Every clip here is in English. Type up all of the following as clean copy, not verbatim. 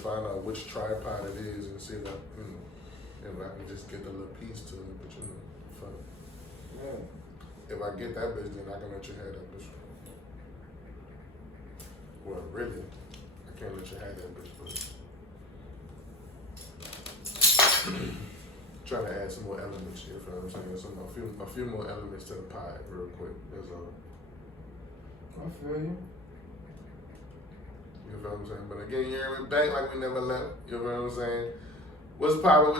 find out which tripod it is and see if I, if I can just get the little piece to it. But fuck. Yeah. If I get that bitch, then I can let you have that bitch. Well, really, I can't let you have that bitch, but trying to add some more elements here, you know what I'm saying? A few more elements to the pie, real quick. That's all. I feel you. You know what I'm saying? But again, you're back like we never left. You know what I'm saying? What's poppin',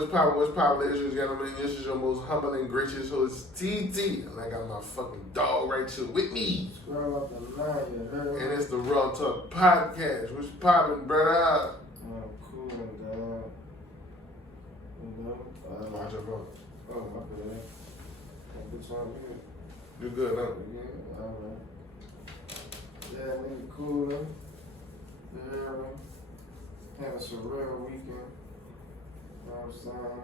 ladies and gentlemen? This is your most humble and gracious host, pt. And I got my fucking dog right here with me. Scroll up the line, you heard me? And it's the Raw Talk Podcast. What's poppin', brother? I'm cool, dog. You know? Watch your phone. Oh, my bad. What's on here? You good, huh? Yeah, alright. Yeah, nigga, coolin'. You heard me? Had a surreal weekend. You know what I'm saying?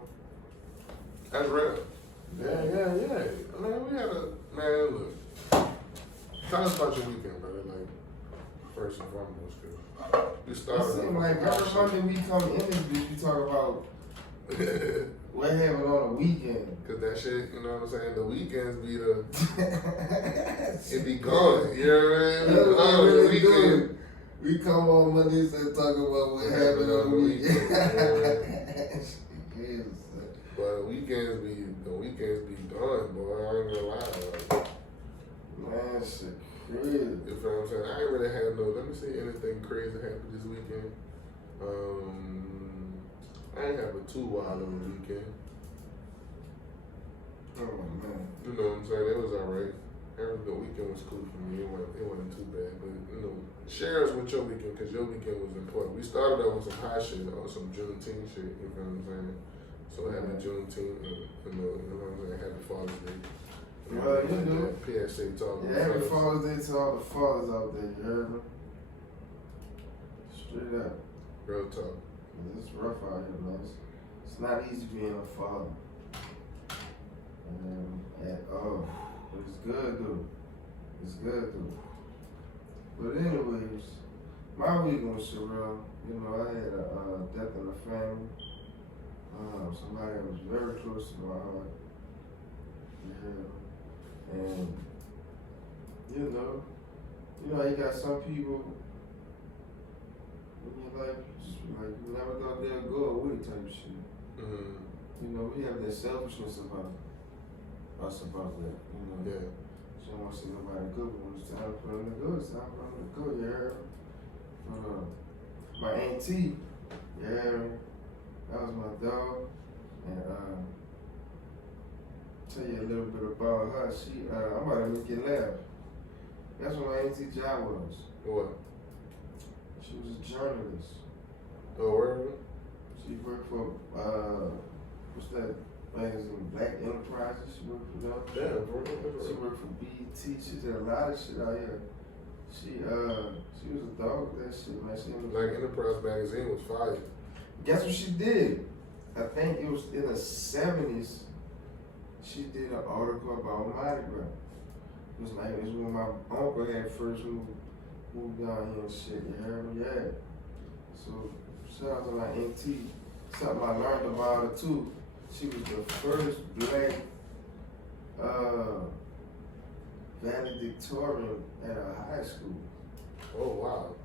That's real. Yeah. I mean, we had man, look. Tell us about your weekend, brother. Like, first and foremost, cause we started. It seems like every Monday we come in this bitch, we talk about what happened on the weekend. Cause that shit, you know what I'm saying? The weekends be the, it be gone. You know what I mean? The weekend. We come on Mondays and talk about what happened on the weekend. But the weekends be done, boy. I ain't gonna lie. Like, man, shit crazy. You feel what I'm saying? I ain't really had let me see anything crazy happened this weekend. I ain't have a too wild of a weekend. Oh man. You know what I'm saying? It was alright. The weekend was cool for me. It wasn't too bad. But, share us with your weekend, because your weekend was important. We started out with some high shit, on some Juneteenth shit, you know what I'm saying? So I had the Juneteenth, you know what I'm saying? Happy Father's Day. Well, you know. PSA talk. Yeah, happy Father's Day to all the fathers out there, you heard me? Straight up. Real talk. It's rough out here, man. It's not easy being a father. At all. But it's good, though. But anyways, my weekend was surreal. You know, I had a death in the family. Somebody that was very close to my heart. Yeah. And, you know, you got some people in your life, just like, you never thought they'd go away type of shit. Mm-hmm. You know, we have that selfishness about us about that, you know. Yeah. So I don't want to see nobody good, but when it's time for them to go, it's time for them to go, you heard me? My auntie, yeah, that was my dog, and tell you a little bit about her. She, I'm about to make you laugh. That's what my auntie job was. What? She was a journalist. Oh, where? She worked for, what's that magazine, Black Enterprises. She worked for them. Damn, bro. She worked for BET. She did a lot of shit out here. She was a dog with that shit, man. Black Enterprise magazine was fire. Guess what she did? I think it was in the 70s. She did an article about Mardi Gras. It was when my uncle had first moved down here and shit. You heard me? Yeah. So shout out to my auntie. Something I learned about her too. She was the first black valedictorian at a high school. Oh wow.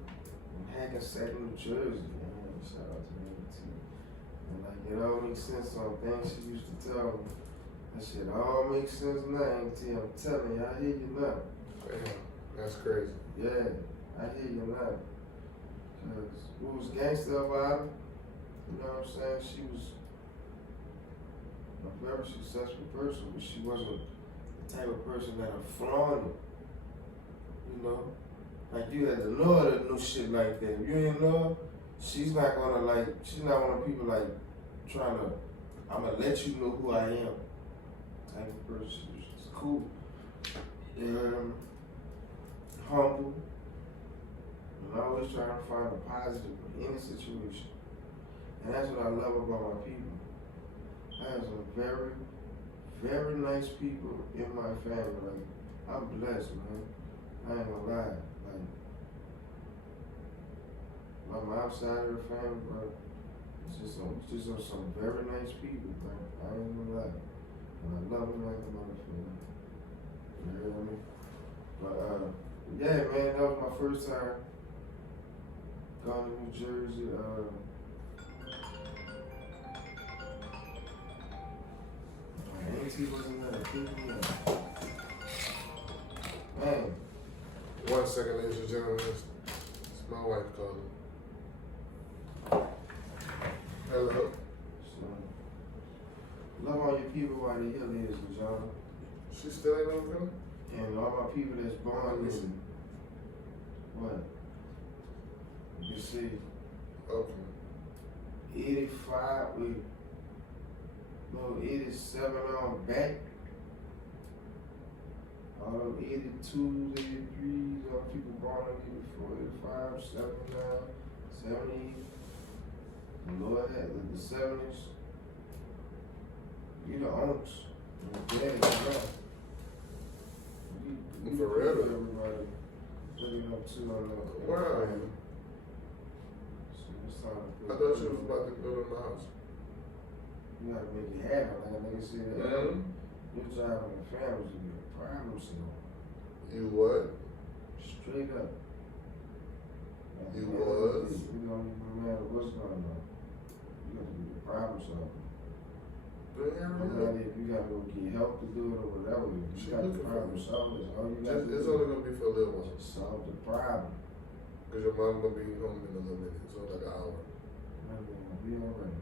In Hackensack, New Jersey. Man, shout out to me too. And like it all makes sense on things she used to tell me. That shit all makes sense now, auntie. I'm telling you, I hear you now. Damn, that's crazy. Yeah, I hear you now. Cause we was gangster about her. You know what I'm saying? She was a very successful person, but she wasn't the type of person that'll flaunt it. You know? Like you had to know her to do shit like that. If you didn't know her, she's not one of people like trying to, I'm gonna let you know who I am type of person. She's cool. Humble. And always trying to find a positive in any situation. And that's what I love about my people. I have some very, very nice people in my family. Like, I'm blessed, man. I ain't gonna lie. Like, my on my outside of the family, bro. It's just on some very nice people, bro. I ain't gonna lie. And I love them like a motherfucker. You hear me? But yeah, man, that was my first time going to New Jersey. My auntie wasn't there to pick me up. Man. 1 second, ladies and gentlemen. It's my wife calling. Hello. So, love all your people while they're here, ladies and gentlemen. She still ain't on film? And all my people that's born in what? You see, Okay. 85, 87 on back. All them 82s, 83s, all people born in 84, 85, 79, 70. The Lord had the 70s. You the owners. Yeah, right. For real? Everybody looking up to on the Wow. So it's time to I thought she was about to build a house. you gotta make it happen, like a nigga said. Your job in the family is to be a problem solver. You what? Straight up. You was? You know, no matter what's going on, you got to be the problem solver. No matter if you gotta go get help to do it or whatever, you got the problem solver. That's all you got to do. It's only gonna be for a little while. Just solve the problem. Cause your mom gonna be home in a little minute, so like an hour. Everything will be alright.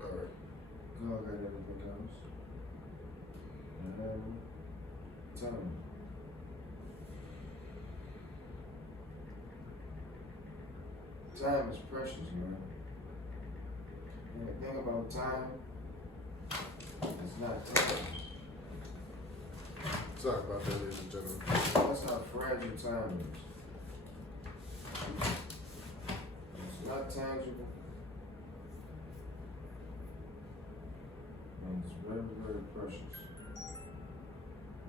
Alright. God got everything else. Time. Time is precious, man. And the thing about time, it's not time. Talk about that, ladies and gentlemen. That's how fragile time is. It's not tangible. And it's very, very precious.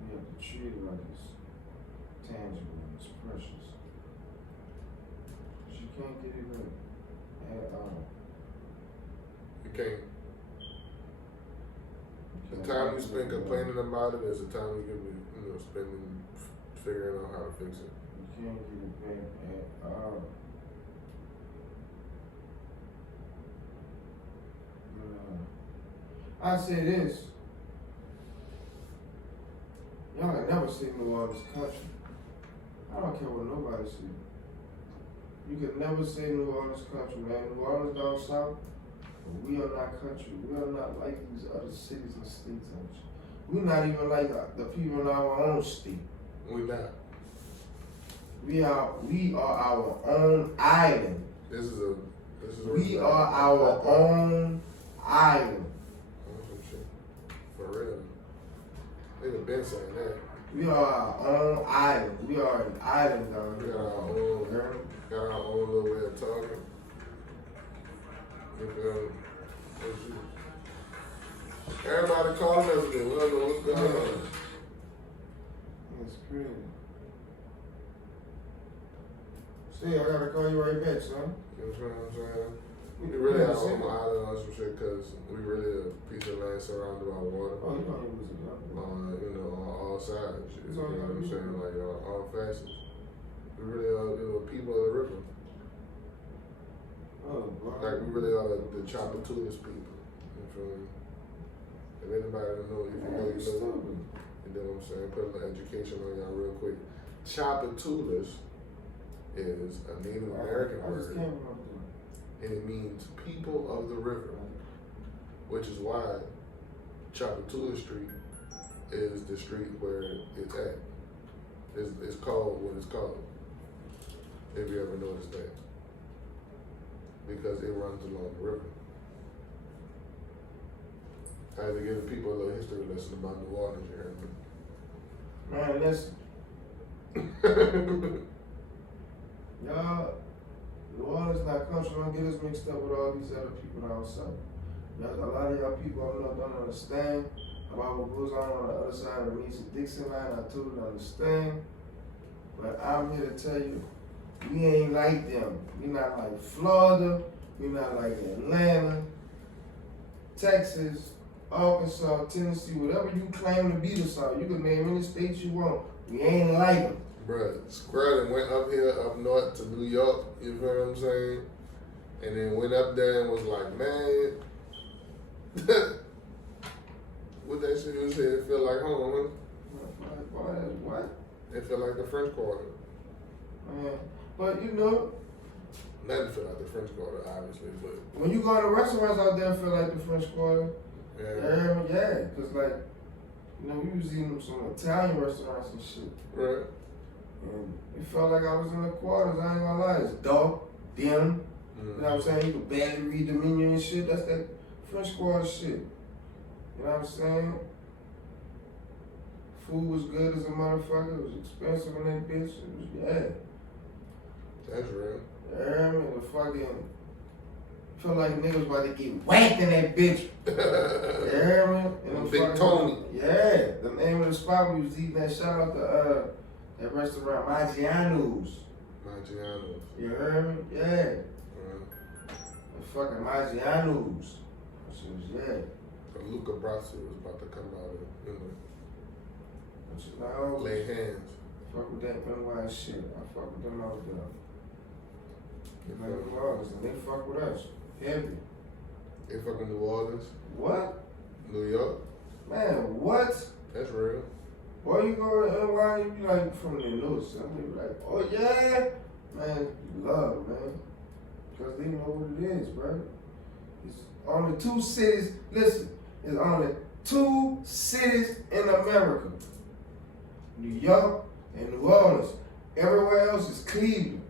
You have to treat it like it's tangible and it's precious. But you can't get it right at all. You can't. The time you spend complaining about it is the time you could be, spending figuring out how to fix it. You can't get it back at all. I say this. Y'all ain't never seen New Orleans country. I don't care what nobody see. You can never say New Orleans country, man. New Orleans down south, but we are not country. We are not like these other cities and states. We're not even like the people in our own state. We not. We are our own island. This is a We are our own island. Some shit. For real. Nigga been saying that. We are our own island. We are an island down We here. got our own little way of talking. You feel me? Everybody calling us again. We don't know what's going on. That's crazy. See, I gotta call you right back, son. You know what I'm saying? We really have on my island on some shit because we really a piece of land surrounded by water. Oh, you know you was enough. On all sides. You know what I'm saying? Like all facets. We really are people of the river. Oh, bro. Like we really are the chopper toolers people. You feel me? If anybody don't know, if you know, you know. You know what I'm saying? Put a little education on y'all real quick. Chopper toolers is a Native American word, and it means people of the river, which is why Chapatula Street is the street where it's at. It's called what it's called, if you ever noticed that, because it runs along the river. I had to give the people a little history lesson about New Orleans, you heard me? Man, listen. Y'all, New Orleans not country. Don't get us mixed up with all these other people down south. A lot of y'all people don't understand about what goes on the other side of the Mason-Dixon line. I totally understand. But I'm here to tell you, We ain't like them. We not like Florida. We not like Atlanta, Texas, Arkansas, Tennessee, whatever you claim to be the South. You can name any state you want. We ain't like them. Bruh, Square that went up here, up north to New York, you feel what I'm saying? And then went up there and was like, man, what that shit was here, it feel like home, huh? What? It feel like the French Quarter. Man, but you know, Nothing feel like the French Quarter, obviously, but when you go to restaurants out there, feel like the French Quarter. Yeah, cause like, you know, we was eating some Italian restaurants and shit. Right. And it felt like I was in the quarters, I ain't gonna lie. It's dark, dim, you know what I'm saying? You could barely read the menu and shit. That's that French Quarter shit. You know what I'm saying? Food was good as a motherfucker. It was expensive in that bitch. It was, yeah. That's real. Yeah, man, the fucking, felt like niggas about to get whacked in that bitch. Yeah, man. And Big fucking, Tony. Yeah, the name of the spot we was eating that, shout out to that restaurant, Maggiano's. Maggiano's. You heard me? Yeah. The fucking Maggiano's. Shit was, yeah. So Luca Brasi was about to come out and, No, lay hands. fuck with that NY shit. I fuck with them out there. Like New Orleans, and they fuck with us. Heavy. They fucking New Orleans. What? New York. Man, what? That's real. Why you go to NY, you be like from the news. Some people be like, oh yeah. Man, love, man. Because they know what it is, bro. It's only 2 cities, listen, it's only 2 cities in America. New York and New Orleans. Everywhere else is Cleveland.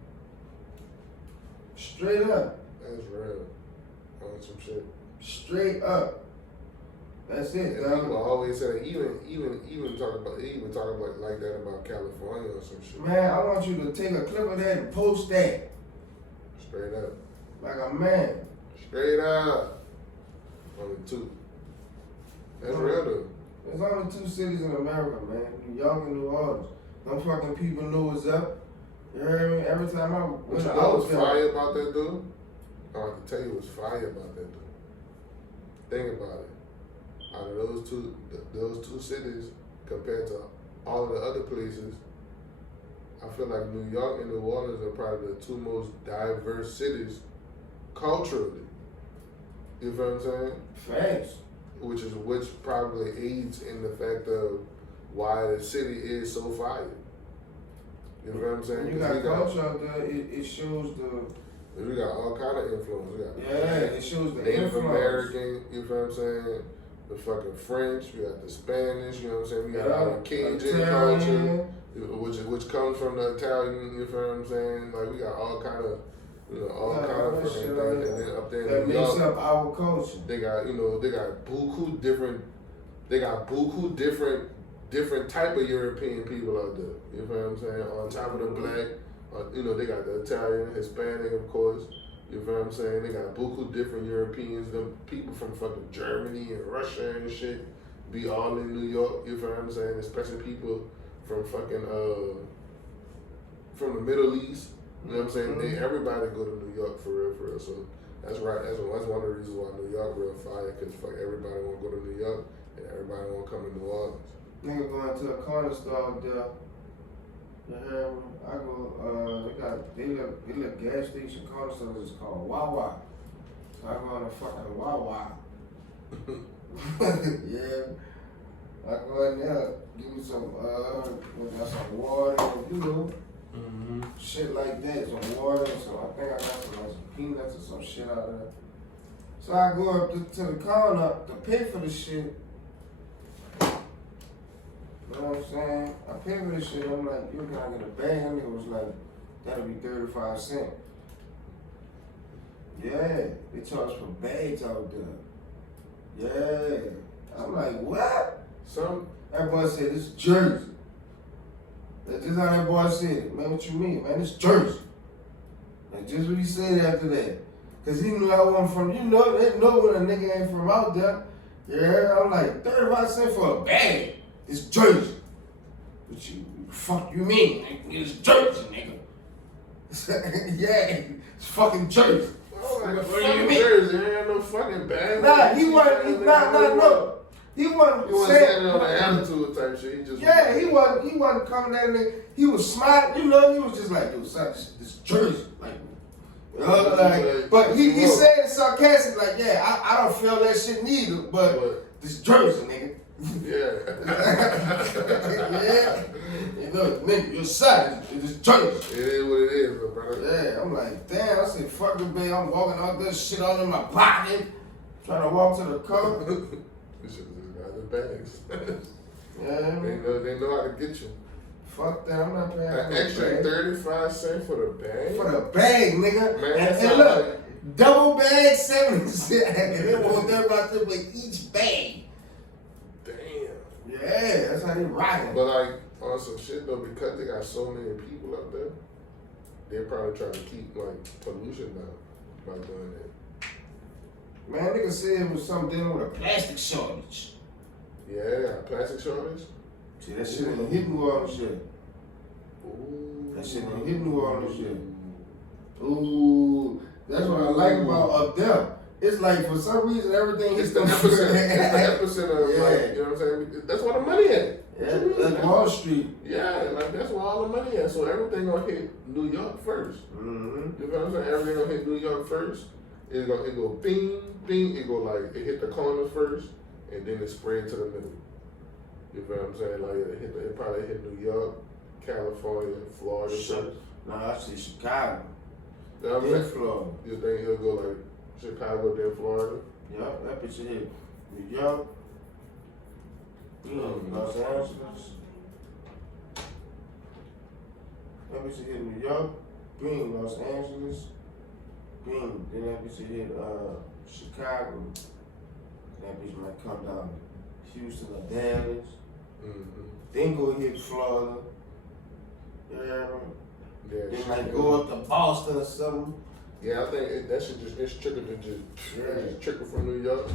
Straight up. That's real. On some shit. Straight up. That's it. And people always say, even talk about like that about California or some shit. Man, I want you to take a clip of that and post that. Straight up. Like a man. Straight up. Only 2. That's real though. There's only 2 cities in America, man. New York and New Orleans. Them fucking people know what's up. You heard me? Every time I What you know what's fire about that dude? I have to tell you what's fire about that dude. Think about it. Out of those two cities, compared to all of the other places, I feel like New York and New Orleans are probably the 2 most diverse cities culturally. You feel what I'm saying? Facts. Which probably aids in the fact of why the city is so fire. You know what I'm saying? When you got culture out there, it shows the. We got all kind of influence. We got it shows the Native influence. American. You feel what I'm saying? The fucking French. We got the Spanish. You know what I'm saying? We got our Cajun culture, which comes from the Italian. You feel what I'm saying? Like we got all kind of. All kind of fucking things, and then up there in that New York, makes up our culture. they got buku different type of European people out there. You know what I'm saying? On top of the black, they got the Italian, Hispanic, of course. You know what I'm saying? They got buku different Europeans, them people from fucking Germany and Russia and shit, be all in New York. You know what I'm saying? Especially people from fucking from the Middle East. You know what I'm saying? Everybody go to New York for real. So that's right. That's one of the reasons why New York real fire, because fuck everybody want to go to New York and everybody want to come to New Orleans. Nigga going to a corner store out there. You hear me? I go, they look gas station corner stores, it's called Wawa. So I go in the fucking Wawa. Yeah. I go in there, give me some water, shit like that, some water, I think I got some peanuts or some shit out of there. So I go up to the corner to pay for the shit. You know what I'm saying? I pay for this shit, I'm like, you can I get a bag? That nigga was like, that'll be 35 cents. Yeah, they charge for bags out there. Yeah. I'm like, what? That boy said, it's Jersey. That's just how that boy said it. Man, what you mean? Man, it's Jersey. That's just what he said after that. Cause he knew I wasn't from, they know when a nigga ain't from out there. Yeah, I'm like, 35 cents for a bag. It's Jersey. What you fuck you mean? It's Jersey, nigga. Yeah, it's fucking Jersey. Oh, like, What do you mean? Jersey, there ain't no fucking bag. Nah, he wasn't. No. He wasn't. He wasn't saying it on the attitude type shit. He just Yeah, he wasn't coming at me. He was smiling. You know, he was just like, yo, son, this Jersey, like. But he said it sarcastic, like, yeah, I don't feel that shit neither, but this Jersey, nigga. Yeah. Yeah. You know, nigga, your son is Jersey. It is what it is, brother. Yeah, I'm like, damn, I said, fuck it, babe. I'm walking all this shit all in my pocket, trying to walk to the car. This shit just got the bags. Yeah, They know how to get you. fuck that, I'm not paying for An the extra bag. 35 cents for the bag? For the bag, nigga. Man, and look, double bag, 70 cents. And they want that about there with each bag. Damn. Yeah, that's how they rockin'. But like, on some shit though, because they got so many people up there, they probably try to keep like pollution down by doing that. Man, nigga said it was something dealing with a plastic shortage. Yeah, plastic shortage? See, that shit ain't hit New Orleans yet. Ooh. That shit ain't hit New Orleans yet. Ooh, that's what I like about up there. It's like for some reason everything It's hits the epicenter. It's the epicenter of Yeah. like, you know what I'm saying? That's where the money at. Yeah, like Wall Street. Yeah, like that's where all the money at. So everything gonna hit New York first. Mm-hmm. You know what I'm saying? Everything gonna hit New York first. It go bing, bing. It go like it hit the corners first, and then it spread to the middle. You know what I'm saying? Like it probably hit New York, California, Florida first. No, I see Chicago. You know what I'm Then saying? Florida. You think it'll go like Chicago, then Florida? Yup, that bitch hit New York, Los Angeles. That bitch hit New York, bing, Los Angeles, bing. Then that bitch hit Chicago. That bitch might come down to Houston or Dallas. Mm-hmm. Then go hit Florida. Yeah. Yeah, Then might go up to Boston or something. Yeah, I think that should just, it's trickled to just trickle from New York,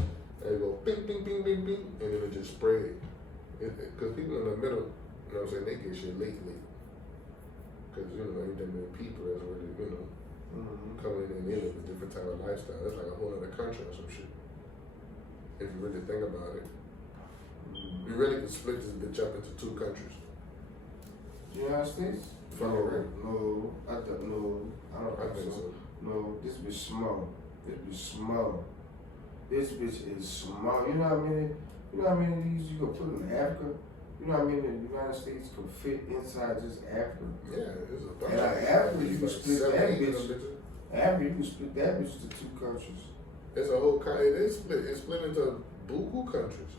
and it go bing, bing, bing, bing, bing, and then it just spread. Because people in the middle, you know what I'm saying, they get shit late. Because, you know, ain't that many people that's really, you know, coming in and they live a different type of lifestyle. That's like a whole other country or some shit. If you really think about it. You really could split this bitch up into two countries. United States? No, I don't think so. No, this bitch small. This bitch small. This bitch is small. You know how many of these you can put in Africa? You know how many the United States could fit inside just Africa? Yeah, it's a bunch And of Africa, you can like split 7, that 8 bitch. of them bitches. Africa, you can split that bitch to two countries. It's a whole country. It's split into buku countries.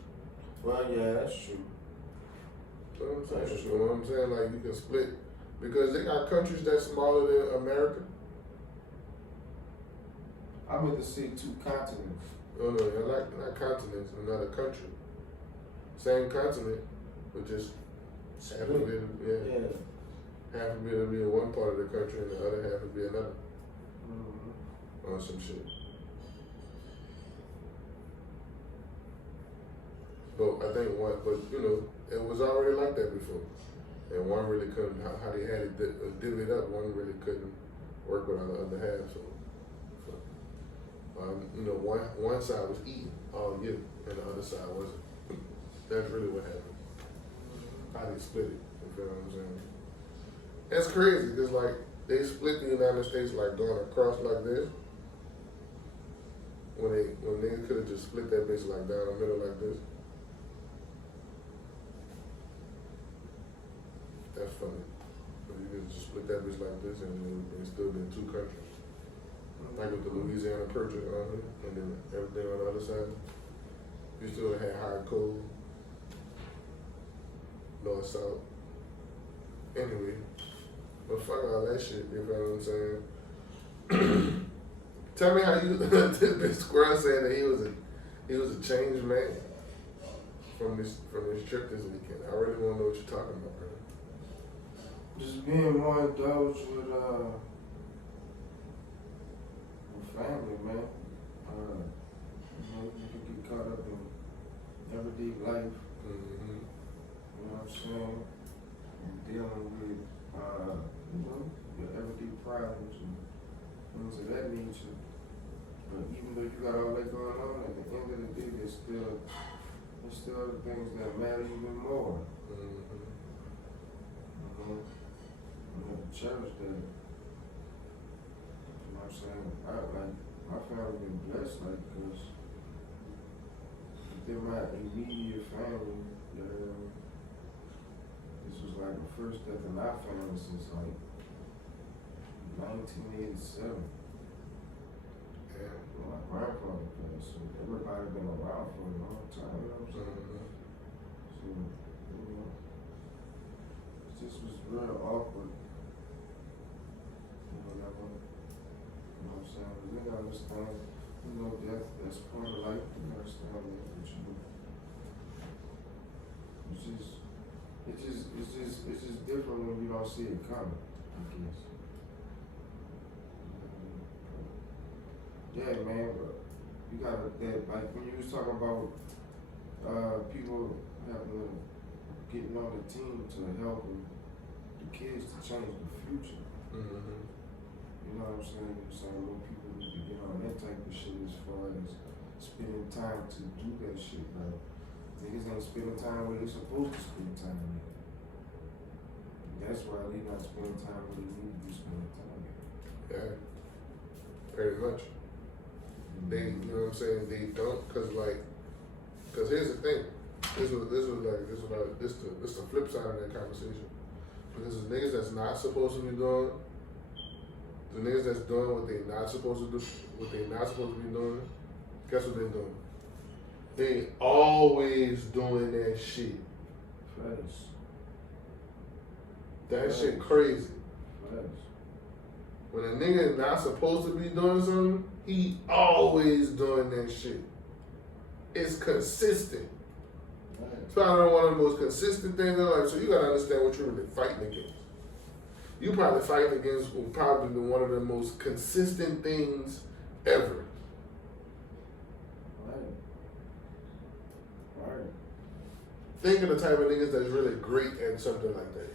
Well, yeah, that's true. You know what I'm saying? You know what I'm saying? Like you can split because they got countries that's smaller than America. I meant to say two continents. No, they're not continents, another country. Same continent, but just half of it, half of it will be in one part of the country and the other half will be another. Or some shit. But I think but you know, it was already like that before. And one really couldn't, how they had it divvied up, one really couldn't work without the other half. So you know, one side was eating all year and the other side wasn't. That's really what happened. How they split it, you feel what I'm saying? That's crazy, because like, they split the United States like going across like this. When they could have just split that bitch like down the middle like this. That's funny. But you could just split that bitch like this and then it still been two countries. Like with the Louisiana Purchase, and then everything on the other side. You still had high cold, north, south. Anyway, but fuck all that shit, you know what I'm saying? Tell me how you, this bitch Squirrel said that he was a changed man from this trip this weekend. I really want to know what you're talking about, bro. Just being more indulged with family, man. You know, you can get caught up in everyday life. Mm-hmm. You know what I'm saying? And dealing with, you know, your everyday problems and things of that nature. But even though you got all that going on, at the end of the day, there's still the things that matter even more. Mm-hmm. You know, you have to cherish that. You know what I'm saying? My family been blessed, like, cause within my immediate family, this was like the first death in our family since like 1987. Yeah. When my grandfather passed, so everybody been around for a long time, you know what I'm saying? Mm-hmm. So, you know, it just was real awkward. Whatever. You know what I'm saying? But then I understand, you know, death, that's part of life, you understand that, but you know, it's just different when you don't see it coming, I guess. Yeah, man, but you gotta, like when you was talking about people having getting on the team to help the kids to change the future. Mm-hmm. You know what I'm saying? You're saying more people need to get on that type of shit as far as spending time to do that shit. Like niggas ain't spending time where they supposed to spend time at. That's why they not spending time where they need to be spending time at. Yeah. Very much. They, you know what I'm saying? They don't, cause here's the thing. This the flip side of that conversation. Because the niggas that's not supposed to be doing, the niggas that's doing what they not supposed to do, what they not supposed to be doing, guess what they're doing? They always doing that shit. Facts. That shit crazy. Facts. When a nigga is not supposed to be doing something, he always doing that shit. It's consistent. It's probably one of the most consistent things in life. So you gotta understand what you're really fighting against. You probably fighting against probably one of the most consistent things ever. Right. Think of the type of niggas that's really great at something like that.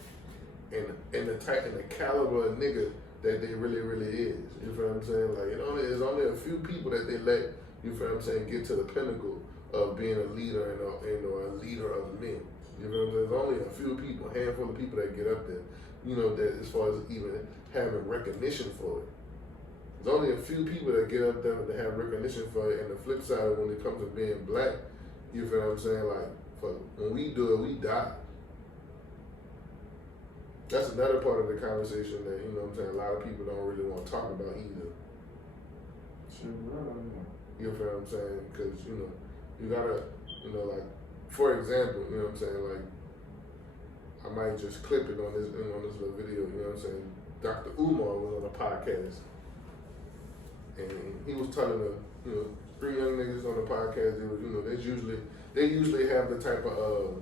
And the type and the caliber of nigga that they really, really is. You feel what I'm saying? Like, there's only a few people that they let, you feel what I'm saying, get to the pinnacle of being a leader and a leader of men. You feel what I'm saying? There's only a few people, a handful of people that get up there, that as far as even having recognition for it. There's only a few people that get up there that have recognition for it, and the flip side when it comes to being black, you feel what I'm saying? Like, when we do it, we die. That's another part of the conversation that, you know what I'm saying, a lot of people don't really want to talk about either. Sure, You feel what I'm saying? Because, you gotta, like, for example, you know what I'm saying, like, I might just clip it on this little video, you know what I'm saying? Dr. Umar was on a podcast, and he was telling them, 3 young niggas on the podcast, they usually have the type of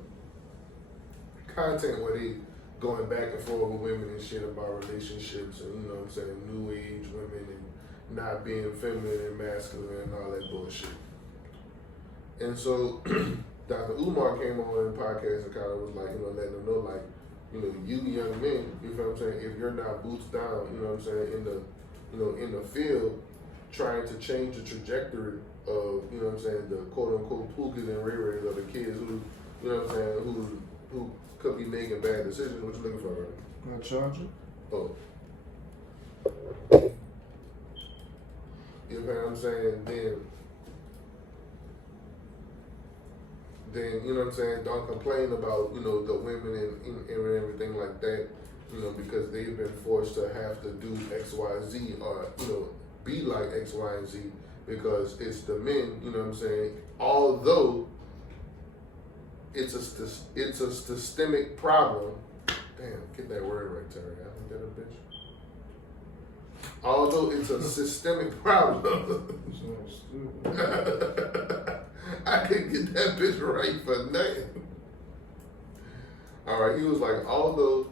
content where they going back and forth with women and shit about relationships and, you know what I'm saying, new age women and not being feminine and masculine and all that bullshit. And so Dr. Umar came on the podcast and kind of was like, letting them know, like, you young men, you feel what I'm saying, if you're not boots down, you know what I'm saying, in the field, trying to change the trajectory of, you know what I'm saying, the quote unquote Pookies and Ray Rays of the kids who, you know what I'm saying, who could be making bad decisions. What you looking for, right? Can I charge you? Oh. You know what I'm saying? Then you know what I'm saying, don't complain about, the women and everything like that, because they've been forced to have to do X, Y, Z or, be like X, Y, and Z because it's the men, you know what I'm saying? Although it's a systemic problem. Damn, get that word right, Terry. I think that a bitch. Although it's a systemic problem. I couldn't get that bitch right for nothing. All right, he was like, although,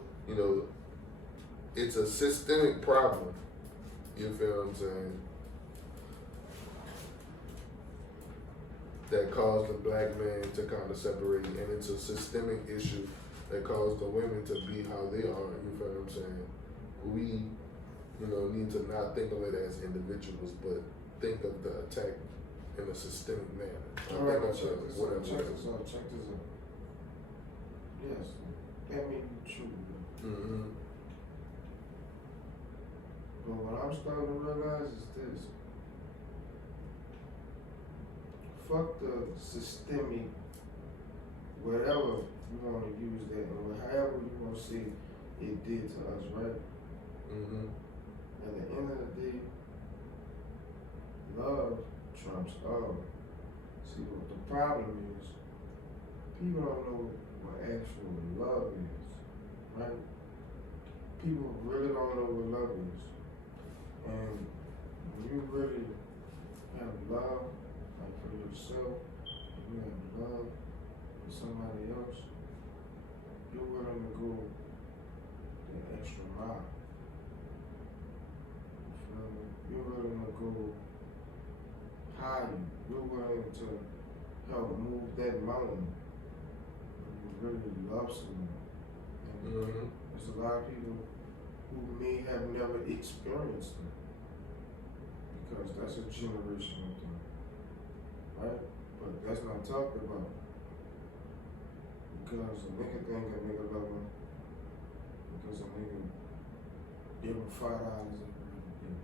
it's a systemic problem, you feel what I'm saying, that caused the black man to kind of separate, and it's a systemic issue that caused the women to be how they are, you feel what I'm saying. We need to not think of it as individuals, but think of the attack in a systemic manner. Alright, check this out. Yes, that may be true. Mm-hmm. But what I'm starting to realize is this. Fuck the systemic, whatever you want to use that, or however you want to say it did to us, right? Mm-hmm. At the end of the day, love trumps all. See, what the problem is, people don't know what actual love is, right? People really don't know what love is. And when you really have love, like for yourself, and you have love for somebody else, you're willing to go the extra mile. You feel me? You're willing to go higher. You're willing to help move that mountain when you really love someone. And there's a lot of people who may have never experienced it because that's a generational thing, right? But that's not talked about because a nigga think a nigga love him because a nigga give him $5 every day.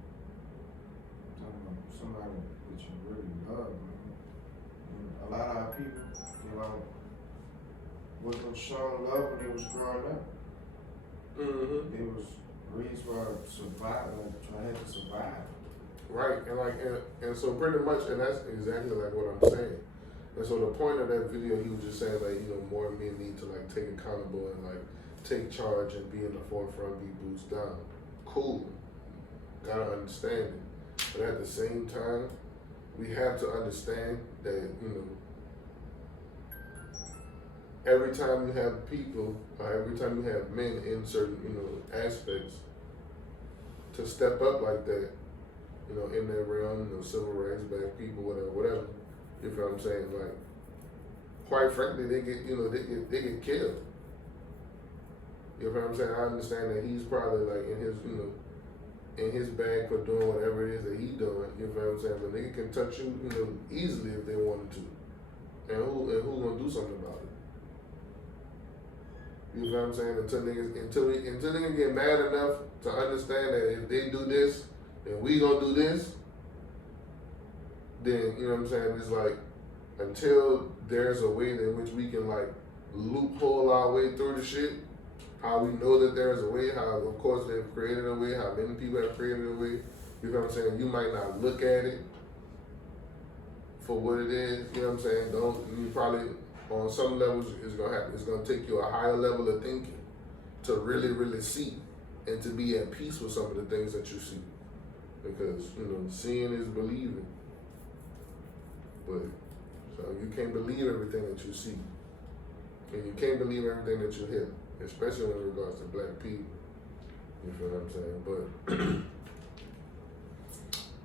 I'm talking about somebody that you really love, man. And a lot of our people, wasn't shown love when they was growing up. Mm-hmm. They was raised by survival, trying to survive. Right, and so pretty much, and that's exactly like what I'm saying. And so the point of that video, he was just saying more men need to take accountable and take charge and be in the forefront, be boots down. Cool, gotta understand it. But at the same time, we have to understand that every time you have people, or every time you have men in certain aspects to step up like that, in that realm, civil rights, black people, whatever. You feel what I'm saying? Quite frankly, they get killed. You know what I'm saying? I understand that he's probably in his bag for doing whatever it is that he's doing. You know what I'm saying? But they can touch you, easily if they wanted to. And who gonna do something about it? You know what I'm saying? Until niggas get mad enough to understand that if they do this, then we gonna do this, then, you know what I'm saying, it's until there's a way in which we can loophole our way through the shit, how we know that there's a way, how of course they've created a way, how many people have created a way, you know what I'm saying, you might not look at it for what it is, you know what I'm saying, you probably, on some levels, it's gonna take you a higher level of thinking to really, really see and to be at peace with some of the things that you see. Because, seeing is believing. But, so you can't believe everything that you see. And you can't believe everything that you hear, especially in regards to black people. You feel what I'm saying?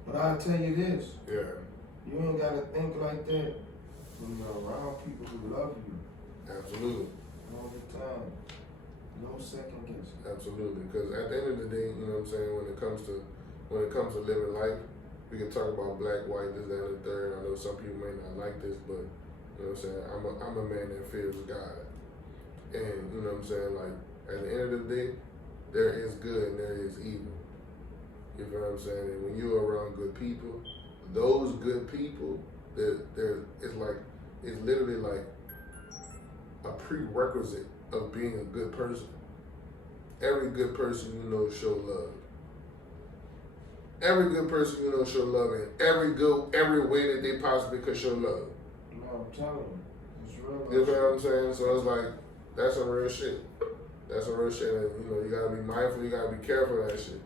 But I'll tell you this. Yeah. You ain't gotta think like that when you're around people who love you. Absolutely. All the time. No second guessing. Absolutely. Because at the end of the day, you know what I'm saying, when it comes to living life, we can talk about black, white, this, that, and the third. I know some people may not like this, but you know what I'm saying, I'm a man that fears God. And you know what I'm saying, at the end of the day, there is good and there is evil. You feel what I'm saying? And when you're around good people, those good people, it's literally a prerequisite of being a good person. Every good person show love. Every good person show love in every way that they possibly could show love. No, I'm telling you, it's real. You know what I'm saying? So it's that's some real shit. That's some real shit, and you gotta be mindful. You gotta be careful of that shit.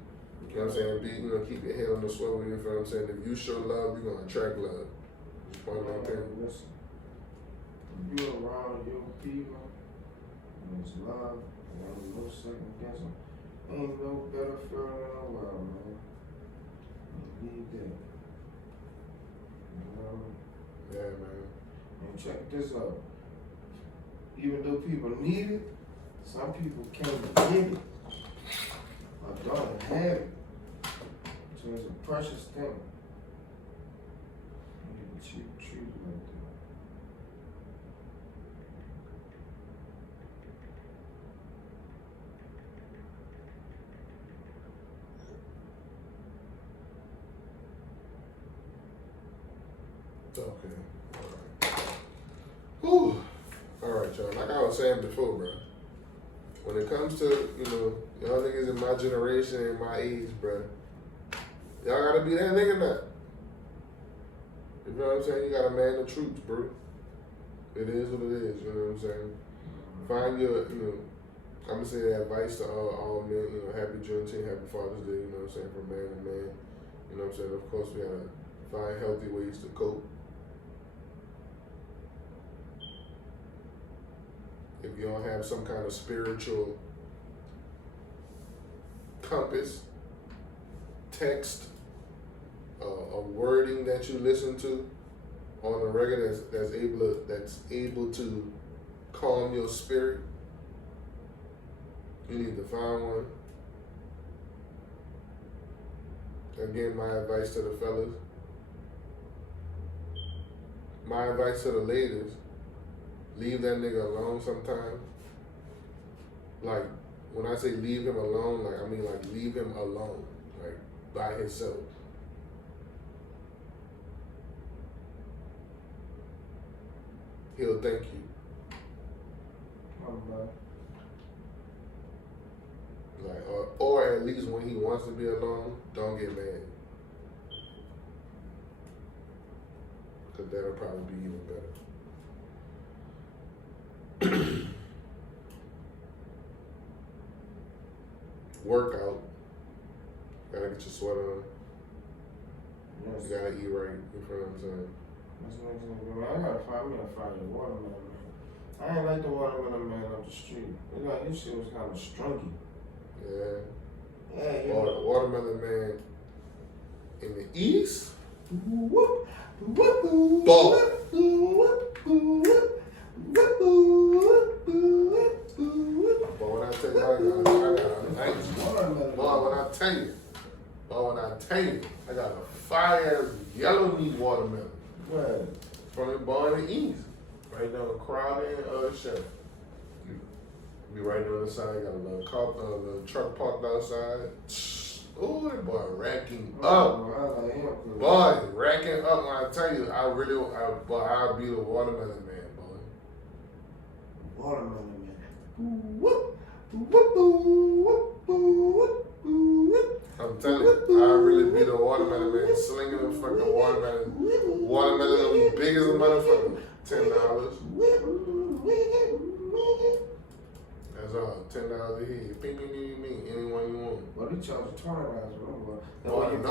You know what I'm saying? Keep your head on the swivel. You feel what I'm saying? If you show love, you're gonna attract love. Just point blank period. Listen, if you're around your people, and it's love, and ain't no second guessing, ain't no better feeling in the world, man. You need that. You know what I mean? Yeah, man. And check this out. Even though people need it, some people can't get it or don't have it. So it's a precious thing. You need to treat it like that. Okay. Alright. Whew. Alright, y'all. Like I was saying before, bro. When it comes to, y'all niggas in my generation and my age, bro, y'all gotta be that nigga now. You know what I'm saying? You gotta man the troops, bro. It is what it is, you know what I'm saying? Find your, I'm gonna say advice to all men, happy Juneteenth, happy Father's Day, you know what I'm saying, from man to man. You know what I'm saying? Of course, we gotta find healthy ways to cope. If you don't have some kind of spiritual compass, text, a wording that you listen to on a regular that's able to calm your spirit, you need to find one. Again, my advice to the fellas. My advice to the ladies, leave that nigga alone sometimes. Like, when I say leave him alone, I mean leave him alone, by himself. He'll thank you. Or at least when he wants to be alone, don't get mad. Cause that'll probably be even better. Workout. Gotta get your sweat on. Yes. You gotta eat right. You feel what I'm saying? That's the next thing. I gotta find the watermelon man. I ain't like the watermelon man up the street. His shit was kind of strunky. Yeah. Yeah, The watermelon man in the east. Whoop, whoop, Ball. But when I tell you, I got a fire yellow meat watermelon. Right. From the bar in the east. Right down the crowd and chef. Be right there on the side, got a little truck parked outside. Oh, that boy racking up. Boy, racking up. When I tell you, I'll be the watermelon man, boy. Watermelon man. I'm telling you, I'll really be the watermelon man, slinging the fucking watermelon. Watermelon will be big as a motherfucker. $10. That's all. $10 a head. Ping, anyone you want. Well, they charge you $20 for them.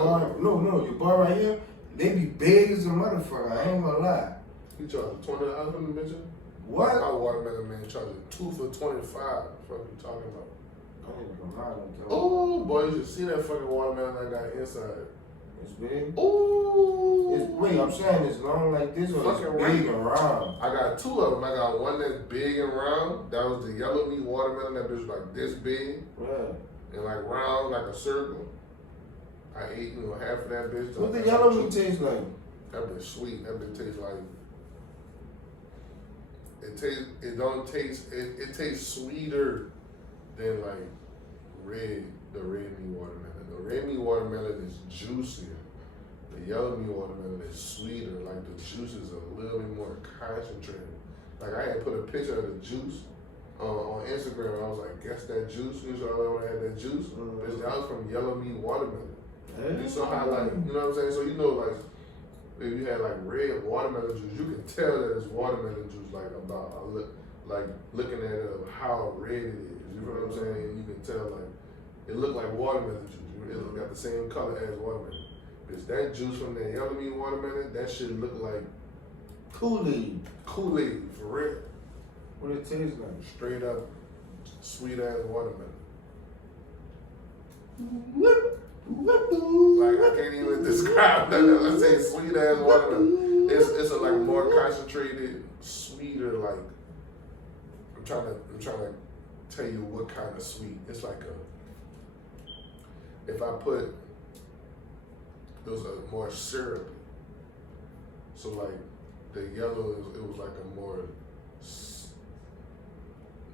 No, your bar right here, they be big as a motherfucker. I ain't gonna lie. You charge $20 for them bitches? What? My watermelon man charges 2 for $25. What you talking about? I ain't gonna lie like that. Oh boy, you should see that fucking watermelon I got inside. It's big? Oh. Wait, I'm saying it's long like this or it's big and round? I got 2 of them. I got one that's big and round. That was the yellow meat watermelon. That bitch was like this big. Yeah. And like round, like a circle. I ate, half of that bitch. What the yellow meat taste like? That bitch sweet. That bitch tastes like. It tastes sweeter than like the red meat watermelon. The red meat watermelon is juicier. The yellow meat watermelon is sweeter. Like the juice is a little bit more concentrated. Like I had put a picture of the juice on Instagram. I was like, guess that juice. You saw when I had that juice. That was from yellow meat watermelon. You saw how you know what I'm saying? So if you had like red watermelon juice, you can tell that it's watermelon juice looking at it of how red it is. You know what I'm saying? And you can tell it looked like watermelon juice. It got the same color as watermelon. It's that juice from that yellow meat watermelon, that shit look like Kool-Aid. Kool-Aid, for real. What it tastes like? Straight up sweet ass watermelon. Like I can't even describe that. Let's say sweet ass watermelon. It's a more concentrated, sweeter. I'm trying to tell you what kind of sweet. It's like if I put it was a more syrupy. So like the yellow, it was like a more,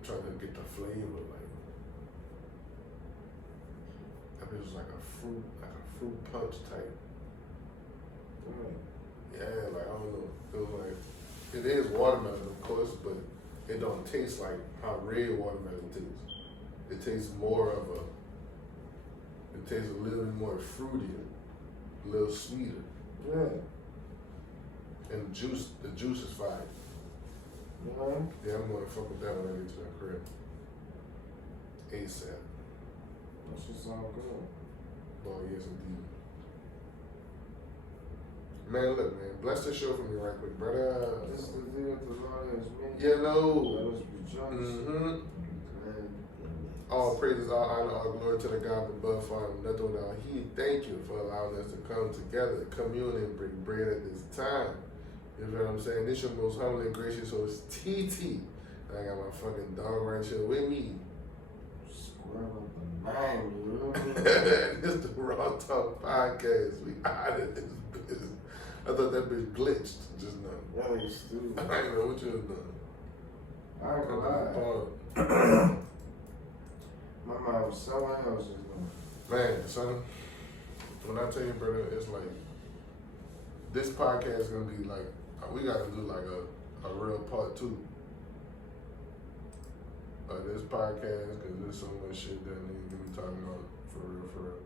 trying to get the flavor, like, that bitch was like a fruit punch type. Yeah, like, I don't know, it was like, it is watermelon, of course, but it don't taste like how red watermelon tastes. It tastes more of it tastes a little bit more fruitier, a little sweeter. Yeah. And the juice is fire. Yeah, I'm gonna fuck with that when I get to the crib. ASAP. That shit sound good. Oh, yes, indeed. Man, look, man, bless this show for me right quick, brother. This is the deal the Lord has made. You know. Let us rejoice. Mm-hmm. Glad. All praises, all honor, all glory to the God above, Father, nothing without He. Thank you for allowing us to come together, commune, and break bread at this time. You know what I'm saying? This your most humble and gracious host, pt2. I got my fucking dog right here with me. Square up the name, you know what I mean? This is the Raw Talk Podcast. We out of this bitch. I thought that bitch glitched just now. That nigga stupid. I ain't know what you was doing. I ain't gonna lie. My mind was somewhere else just now. Man, son, when I tell you, brother, it's like, this podcast is gonna be like, we gotta do like a real part 2 of this podcast, because there's so much shit that needs to be talking about for real, for real.